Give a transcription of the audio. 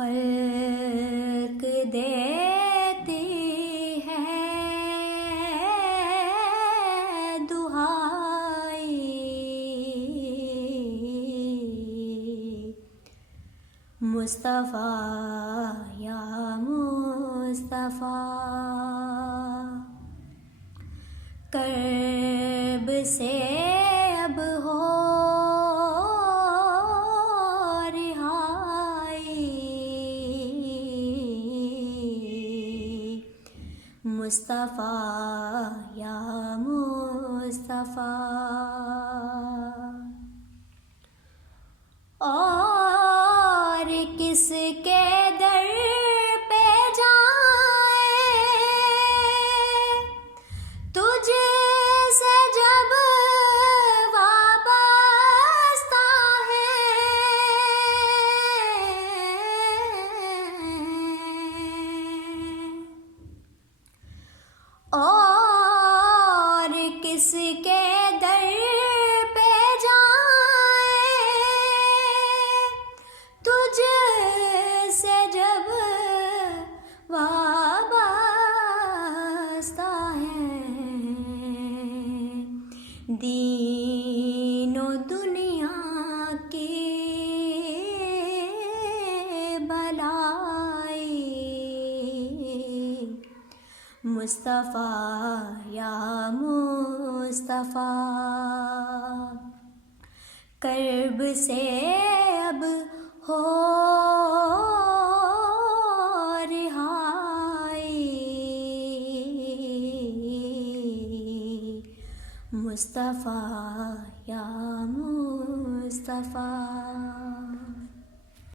خلق دیتی ہے دہائی، مصطفیٰ یا مصطفیٰ، کرب سے اب ہو رہائی، مصطفیٰ یا مصطفیٰ۔ اور کس کے در پہ جائیں تجھ سے جب وابستہ ہے، اور کس کے در پہ جائیں تجھ سے جب وابستہ ہے، دین و دنیا کی بھلائی، مصطفیٰ یا مصطفیٰ، کرب سے اب ہو رہائی، مصطفیٰ یا مصطفیٰ۔